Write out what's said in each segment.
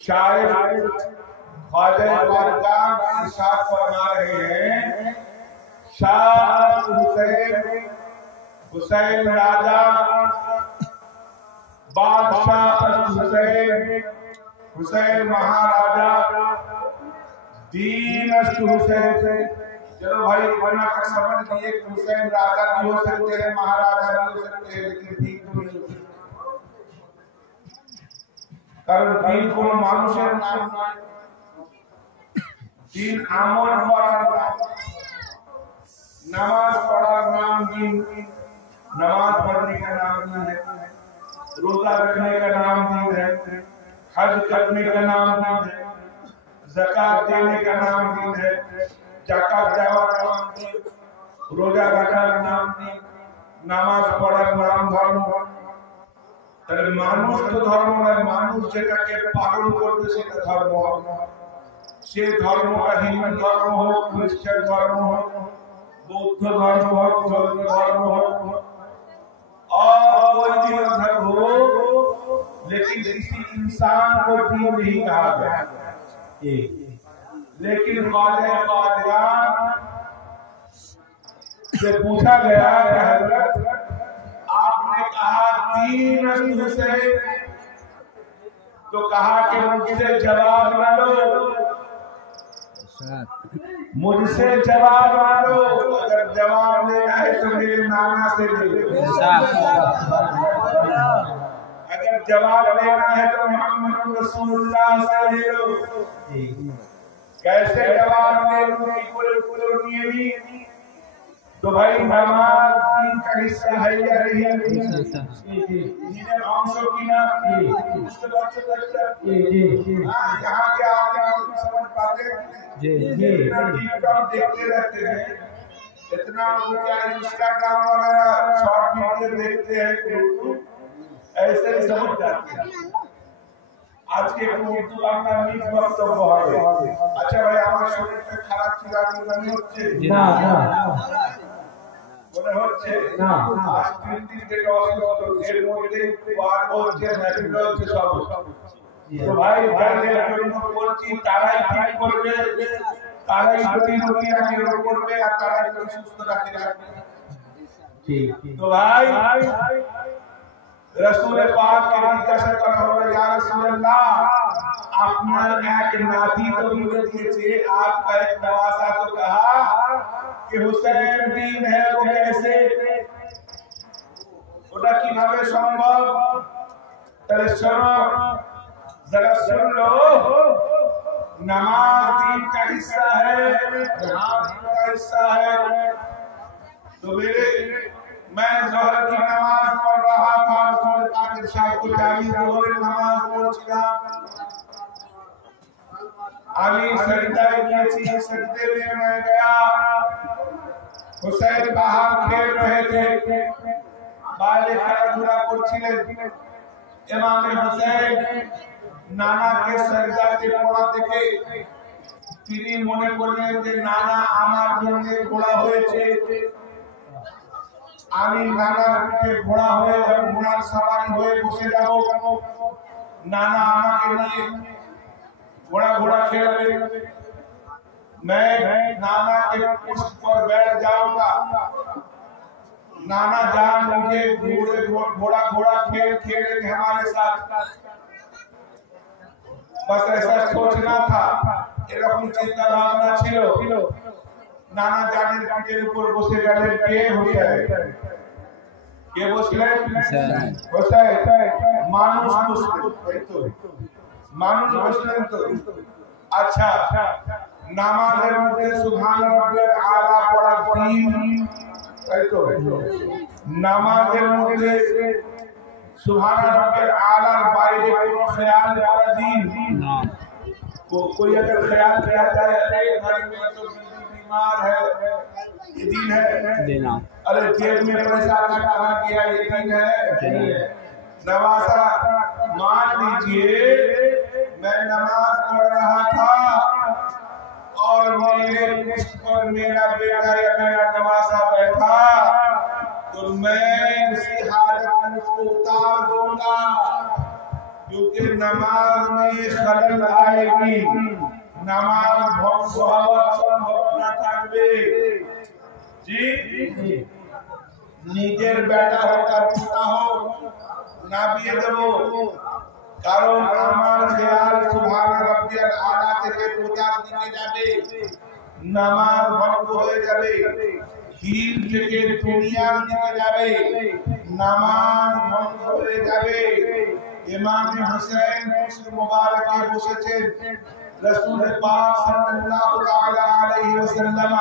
शायर ख्वाजा बारगाह इरशाद फरमा रहे हैं, शाह हुसैन राजा बादशाह हुसैन महाराजा दीन हुसैन। चलो भाई बना कर समझ लिए कि हुसैन राजा भी हो सकते हैं, महाराजा भी हो सकते हैं, लेकिन ठीक तो नहीं हो सकते। কারণ দিন কোন মানুষের নাম নয়, দিন আমল করার নাম, नमाज पढ़ार नाम दिन, नमाज पढ़ने का नाम दिन है, रोजा रखने का नाम दिन है, हज करने का नाम दिन है, ज़कात देने का नाम दिन है, ज़कात देवा का नाम दिन, रोजा रखा का नाम दिन, नमाज पढ़ार नाम धर्म। তাহলে মানুষ তো ধর্ম নয়, মানুষ যেটাকে পালন করবে সেটা ধর্ম হবে। সে ধর্মটা হিন্দু ধর্ম হোক, খ্রিস্টান ধর্ম হোক, बौद्ध धर्म हो, जैन धर्म हो और कोई भी धर्म हो, लेकिन किसी इंसान को दीन नहीं कहा गया। लेकिन ख्वाजा बादशाह से पूछा गया कि हजरत आपने कहा दीन से, तो कहा कि मुझसे जवाब न लो, मुझसे जवाब मांगो, अगर जवाब लेना है तो मेरे नाना से ले लो, अगर जवाब लेना है तो मोहम्मद रसूलुल्लाह से ले लो। कैसे जवाब ले लो? तो भाई नमाज दीन का हिस्सा है या नहीं? दीन अंश की ना उसके बाद से यहाँ के आगे समझ पाते टिकटॉक देखते रहते हैं, इतना क्या इंस्टाग्राम वगैरह शॉर्ट वीडियो देखते हैं, ऐसे ही समझ जाते हैं। आज के उर्दू बांग्ला मिक्स वक्त तो बहुत है। अच्छा भाई আমার শরীরটা খারাপ ছিল আমি মনে হচ্ছে না মনে হচ্ছে না আজ 3 দিন থেকে অসুস্থ, এর মধ্যে বার হচ্ছে হ্যাপি হচ্ছে সব। তো ভাই যাদের জন্য বলছি তারাই ঠিক করবে, তারাই প্রতিনিধিরাকে রোগ করবে আর তারাই সুস্থ রাখতে রাখবে। ঠিক তো ভাই रसूल पाक के जिज्ञासा करा होगा, या रसूल अल्लाह अपना एक नाती तो मुझे दीजिए, आपका एक नवासा तो कहा कि हुसैन दीन है, वो कैसे ওটা কিভাবে সম্ভব? তাহলে শোনো, जरा सुन लो, नमाज दीन का हिस्सा है, जहाद का हिस्सा है। तो मेरे मैं ज़ोहर की नमाज पढ़ रहा था, रसूल पाक इरशाद को जावी ज़ोहर नमाज पढ़ছিলাম, আমি সজদায় গিয়েছি, সজদে में मैं गया, हुसैन बाहर खेल रहे थे, बाले খেলাধুলা করছিলেন। ইমাম হুসাইন নানাকে সজদাতে পড়া দেখে তিনি মনে করলেন যে নানা আমার জন্য ঘোড়া হয়েছে, আমি নানার পিঠে ঘোড়া হয়ে যাব, ঘোড়ার সওয়ারি হয়ে বসে যাব, নানা আমাকে নিয়ে ঘোড়া ঘোড়া খেলাবে, मैं नाना के पुष्ट पर बैठ जाऊंगा, नाना जान मुझे घोड़ा घोड़ा खेल खेलेंगे हमारे साथ। बस ऐसा सोचना था, এরকম চিন্তা ভাবনা ছিল। নানা জানের পিঠের উপর বসে গেলেন কে? হুসাইন। কে বসলেন? হুসাইন। মানুষ বসলেন, মানুষ বসলেন তো। আচ্ছা, নামাজের মধ্যে সুবহান রাব্বিল আলা পড়া দিন, তাই তো? নামাজের মধ্যে সুবহান রাব্বিল আলার বাইরে কোনো খেয়াল করা দিন? कोई अगर ख्याल किया जाए अरे भाई मैं तो बीमार है, ये दिन है देना, अरे जेब में पैसा कहाँ गया, ये दिन है। नवासा मान लीजिए मैं नमाज पढ़ रहा था और मेरे पुष्ट पर मेरा बेटा या मेरा नवासा बैठा, तो मैं उसी हालत में उसको उतार दूंगा, क्योंकि नमाज में खलल आएगी, नमाज भंग হওয়ার সম্ভাবনা থাকবে। জি, নিজের বেটা হোক আর পোতা হোক না বিয়ে দেব, কারণ আমার খেয়াল সুবহান রাব্বিয়াল আলা থেকে পোতার দিকে যাবে, নামাজ ভঙ্গ হয়ে যাবে। দিন থেকে দুনিয়ার দিকে যাবে, নামাজ ভঙ্গ হয়ে যাবে। ইমাম হুসাইন মুবারকে বসেছেন, রাসূল পাক সাল্লাল্লাহু তাআলা আলাইহি ওয়াসাল্লাম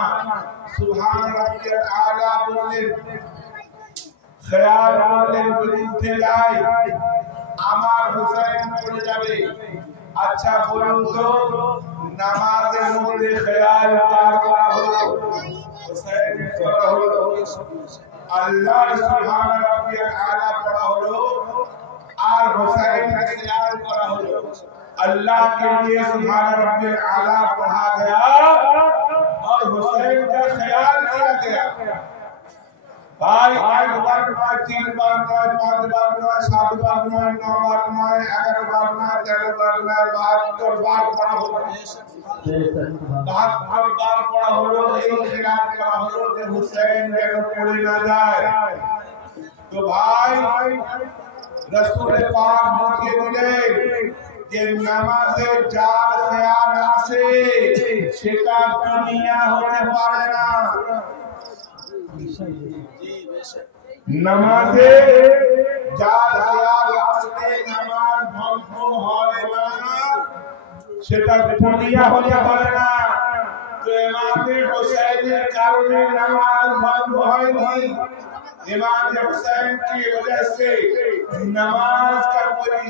সুবহান রাব্বিয়াল আলা বললেন, খেয়াল করলেন যদি উঠে যায় আমার হুসাইন পড়ে যাবে। আচ্ছা বলুন তো নামাজের মধ্যে খেয়াল কার করা হলো? হুসাইন করা হলো। আল্লাহ সুবহান রাব্বিয়াল আলা পড়া হলো আর হুসাইন का ख्याल करा हलो। अल्लाह के लिए सुभान रब्बिल आला पढ़ा गया और हुसैन का ख्याल किया गया। भाई एक बार नॉय, 3 बार नॉय, 5 बार नॉय, 7 बार नॉय, 9 बार नॉय, 11 बार नॉय, 13 बार नॉय, 72 बार पढ़ा हलो। 72 बार पढ़ा हलो, এই ख्याल करा हलो যে হুসাইন যেন পড়ে না যায়। তো ভাই রাসূল পাক বুঝিয়ে দিলেন যে নামাজে যার খেয়াল আসে সেটা দুনিয়া হতে পারে না। নামাজে যার খেয়াল আসলে নামাজ ভঙ্গ হয় না, সেটা দুনিয়া হতে পারে না। তো ইমাম হুসাইনের কারণে নামাজ ভঙ্গ হয়নি, इमाम हुसैन की वजह से नमाज का कोई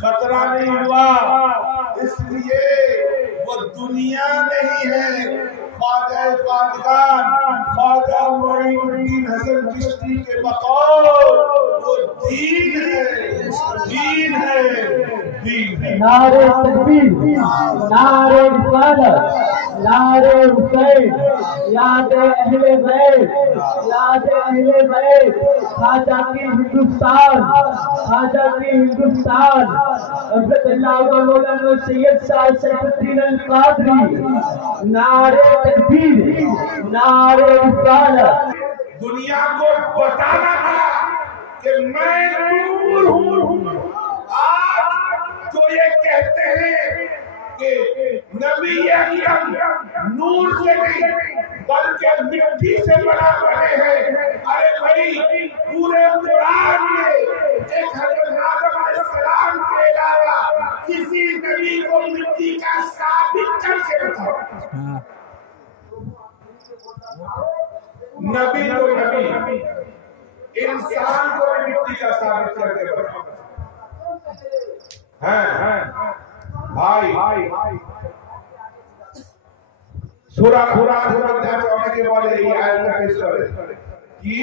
खतरा नहीं हुआ, इसलिए वो दुनिया नहीं है। ख्वाजा फातिगान ख्वाजा मुईनुद्दीन हसन चिश्ती के बकौल वो दीन है, दीन है, दीन है। नारे तकबीर, नारे रिसालत, नारे हुसैन, याद अहले बैत, याद अहले बैत, खाजा की हिंदुस्तान, खाजा की हिंदुस्तान। हज़रत अल्लामा मौलाना सैयद साहब शरफुद्दीन अल कादरी। नारे तकबीर, नारे रिसालत। दुनिया को बताना था कि मैं नूर हूँ। आज जो ये कहते हैं कि नबी अकरम नूर से नहीं बल्कि मिट्टी से बना बने हैं। अरे भाई पूरे कुरान में एक हज़रत आदम अलैहिस्सलाम के अलावा किसी नबी को मिट्टी का साबित करके बताओ। नबी तो नबी, इंसान को भी मिट्टी का साबित करके बताओ। हैं भाई सूरा অনেকে বলে এই আয়াতটা পেশ করে কি